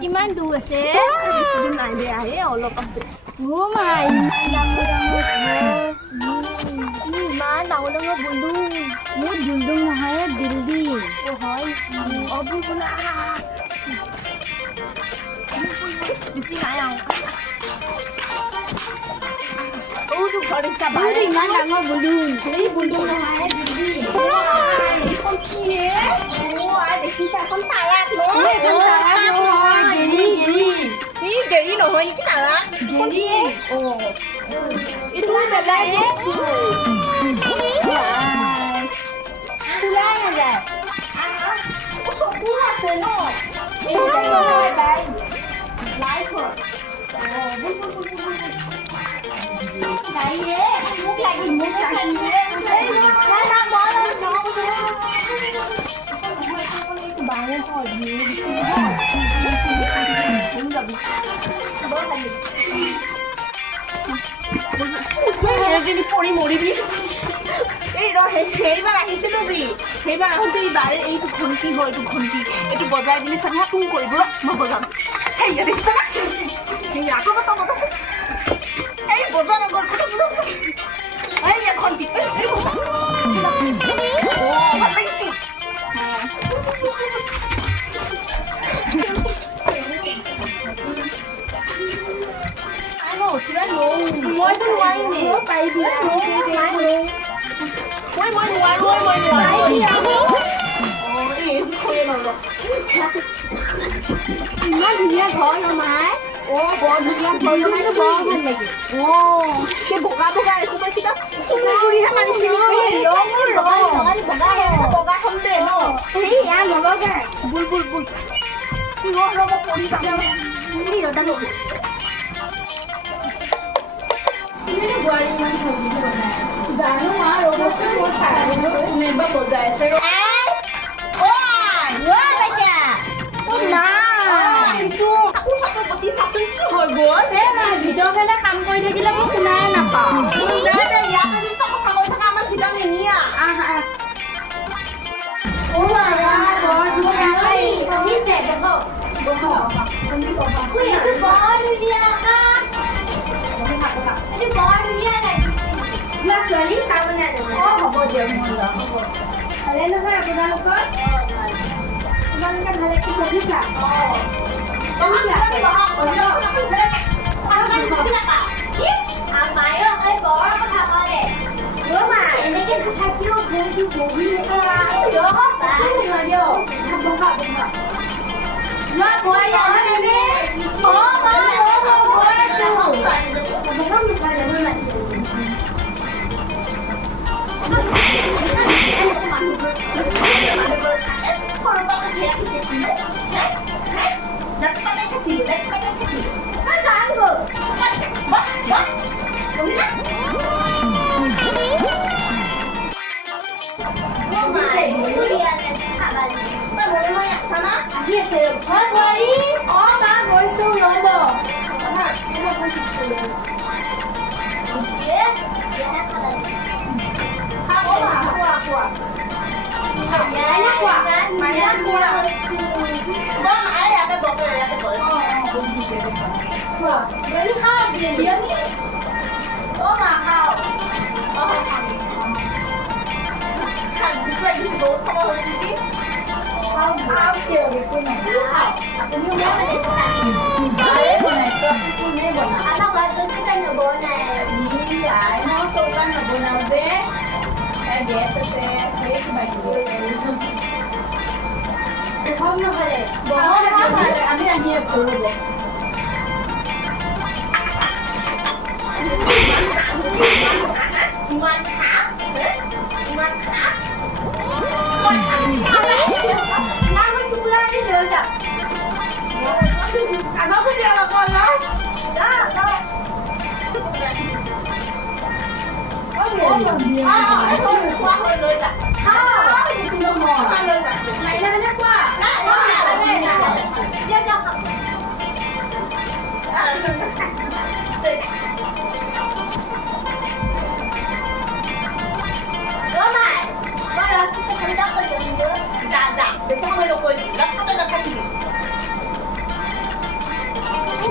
কিমান দূৰ আছে? বেছি নাই দে আহে অলপ আছে। অ' মা ইমান ডাঙৰ ইমান ডাঙৰ বুলুং। এই বুলুং নহয় বিল্ডিং। অ হয় বুল বুল বেছি নাই তো ঘৰ ইচ্ছা এইটো ইমান ডাঙৰ বুলুং। এই বুলুং নহয় বিল্ডিং। দেখিছা এখন তাৰাক ন এইখন তাৰাক নহয়, গেৰি। এই দেৰি নহয় নেকি তাৰাক গেৰি। এইটো বেলেগ বস্তু খোলাই নাযায়। চকু আছে ন মোক লাগি পৰি মৰিবি এই সেইবাৰ আহিছিলো যি সেইবাৰ আহোঁতে এইটো ঘণ্টি হয় এইটো ঘণ্টি এইটো বজাই দিলে চাগে কোন কৰিব মই বজাম সেয়া দেখিছা সেই আকৌ কথা আছে এই বজাৰ আগৰ এই ঘণ্টি ভাল লাগিছে মইতো নোৱাৰিম পাৰিবি মই নোৱাৰো ইমান ধুনীয়া ঘৰ নমাই। বৰ ধুনীয়া ঘৰ বনাইছে বৰ ভাল লাগে। সেই বগা এসোপা কিবা চুৰিহে মাৰিছিল বগা হম দে ন ইয়াৰ নলগাই। বুল কি হ'ল ৰ'ব পৰি যাম বোৱাৰী ইমান ভালকে বনাই আছে। জানো মা ৰ'বচোন মই চাই কোনে বা বজাই আছে ভিতৰ ফালে কাম কৰি থাকিলে মই শুনাই নাপাওঁ। ছোৱালী চাহ বনাই দিব। হ'ব দিয়ক মই যাম ভালে নহয় আপোনালোকৰ? তোমালোকে ভালে কি পঢ়িছা? আমি আহি আছো ৰ'ব।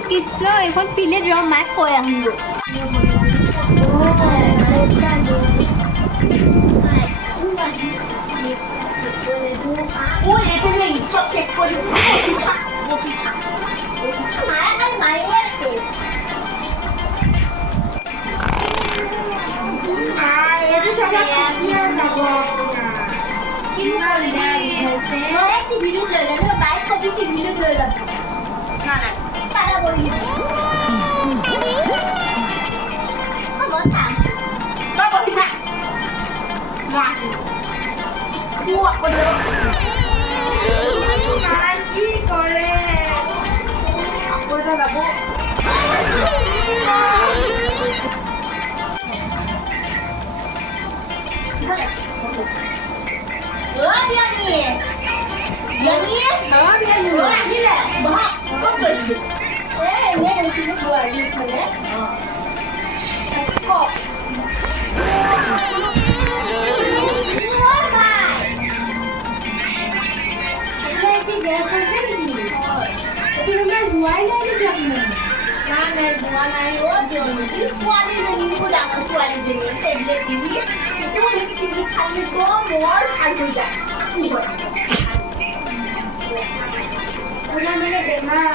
কৃষ্ণ এখন প্লেট ৰ মাক কৈ আহোঁগৈ ও এটা নিয়ে ইচ্ছা চেক কৰে বসি ছা মায়া খালি মাৰিয়ে আছে এইটো চাগে কেতিয়া যাব ইমান বেয়া হৈছে মই চিভিলত লৈ যাম বাইক কপি চিভিলত লৈ যাম না না পালা কৰি মই চাম না বসি থাক না ও আকৌ দেব কি কৰে আকৌ এটা যাব এনে গৈছিলোঁ গুৱাহাটী ফালে যোৱাই নাই নেকি আপোনাৰ আপোনাৰ মানে বেমাৰ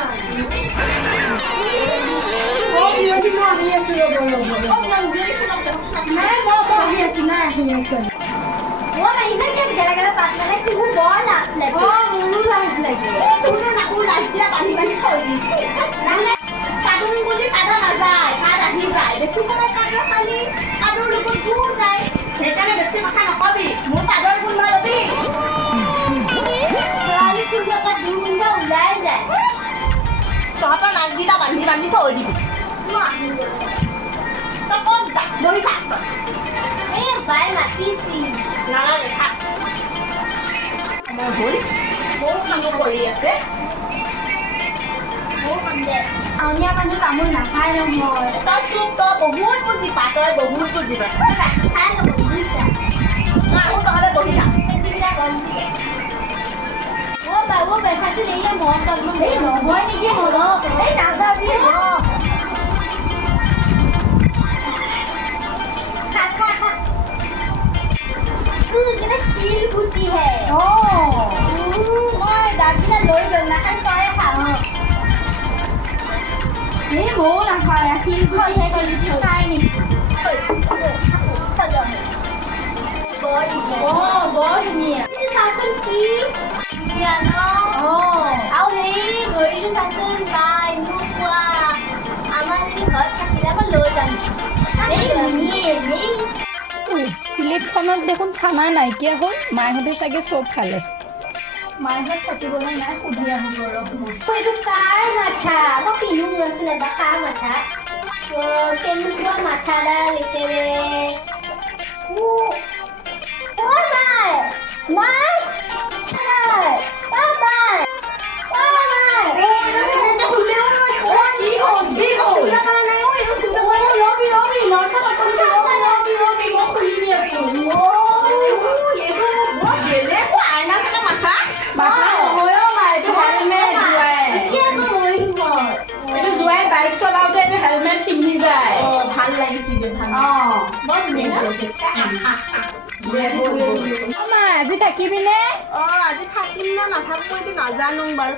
আহি আছোঁ ৰ'ব নাই মই আহি আছোঁ নাই আহি আছোঁ গেলা পাত মানে মোৰ বৰ লাজ লাগে মোৰো লাজ লাগে সেইকাৰণে বেছি কথা নকবি মোৰ পাদৰ গুণ ভাল হবি ছোৱালী ফুলকা দুঘণ্টা ওলাই যায় তহঁতৰ নাককেইটা বান্ধি বান্ধি থৈ দিবি মই আহিলোঁ তই ক'ত যা বহি থাক এই বাই মাতিছিল নালাগে থাক মই হ'ল বহুত মানুহ কৰি আছে টাউনীয়া মানুহ তামোল নাখায় নহয় তই চুপ তই বহুত বুজি পা তই বহুত বুজি পা খাই ল'ব বুজিছা মই আহোঁ তহঁতে বহি থাক সেইবিলাক গম দিয়ে অ' বাবু বেচাচোন এইয়া মন তগম এই নহয় নেকি অলপ এই নাযাবি খা খা খা কেনে শিল গুটি হে মই দাগিনা লৈ গ'ল নাখান তই খা এই ময়ো নাখায় শিল হয় শিলগুটি খাই নেকি বৰ ধুনীয়া চাচোন কি ধুনীয়া ন আৰু সেই ঘড়ীটো চাচোন বা এনেকুৱা আমাৰ যদি ঘৰত থাকিলে মই লৈ যাম এই ধুনীয়া প্লেটখনত দেখোন চানা নাইকিয়া হ'ল মাহঁতে চাগে চব খালে মাহঁত থাকিবলৈ নাই সুধি আহোঁ ৰ'ব এইটো কাৰ মাথা মই পিন্ধো ৰচোন এটা কাৰ মাথা কেনেকুৱা মাথাডাল একেবাৰে বাইক চলাওঁতে হেলমেট পিন্ধি যায় ভাল লাগিছিলে ভাল বৰ ধুনীয়া ন আজি থাকিবিনে আজি থাকিম না নাথাকো মই এইটো নাজানো বাৰু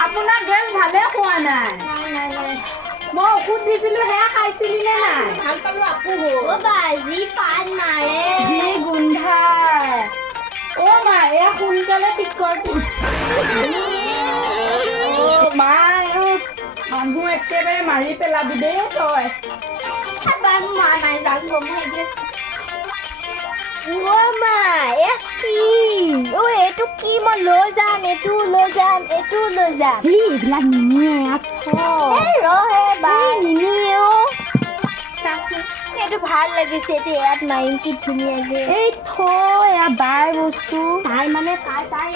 আপোনাৰ গেছ ভালে খোৱা নাই মই ঔষধ দিছিলোঁ সেয়া খাইছিলি নে নাই ভাল পালোঁ আকৌ হ'ল অ' বা যি পাত মাৰে যি গোন্ধাই অ' মা এয়া সোনকালে ঠিক কৰ মা মানুহ একেবাৰে মাৰি পেলাবি দেই তই মা নাই জানো মই অ' মা এ কি অ' এইটো কি মই লৈ যাম এইটো লৈ যাম এইটো লৈ যাম এইবিলাক নিনিয়ে ইয়াত এই ৰহে বাই নিনিয়ে চাচোন এইটো ভাল লাগিছে এইটো ইয়াত মাৰিম কি ধুনীয়াকে এই থৈ এয়া বাই বস্তু তাই মানে তাই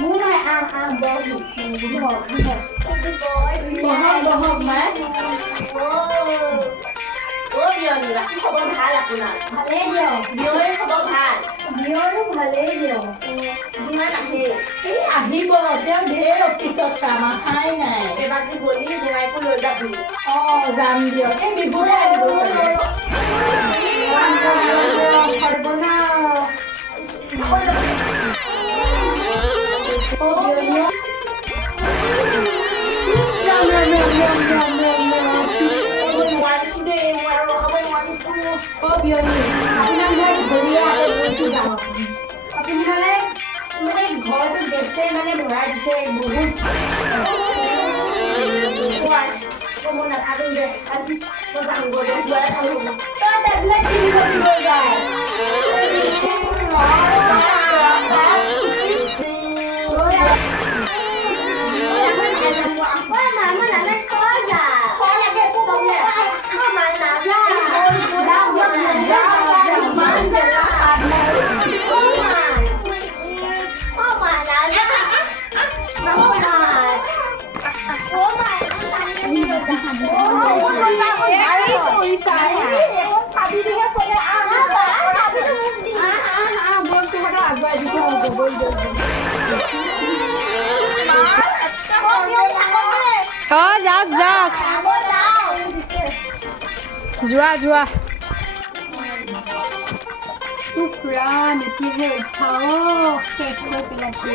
মোৰ নাই বহো এইটো বৰ ধুনীয়া বহক মায়ে অ' আমি বাকী খবৰ ভাল আপোনাৰ ভালেই দিয়ক জীয়ৰী খবৰ ভাল বিয়ৰো ভালেই দিয়ক যিমান আহে এই আহিব তেওঁ ঢেৰ অফিচত কাম আহাই নাই এবাৰ যে গলি জোঁৱাইকো লৈ যাবি যাম দিয়ক এই বিহুতে আহিব নোৱাৰিছোঁ দেই মই আৰু ৰখাব নোৱাৰিছোঁ আপুনি মানে ঘৰটো বেচে মানে ভৰাই দিছে বহুত মই নাথাকিম দে আজি মই যামগৈ দে যোৱাই ভাল হ'ব টেবলেট কিনিব দিব যায় যাওক যাওক যোৱা ৰাম এতিয়াহে উঠাও শেষ হৈ পেলাইছে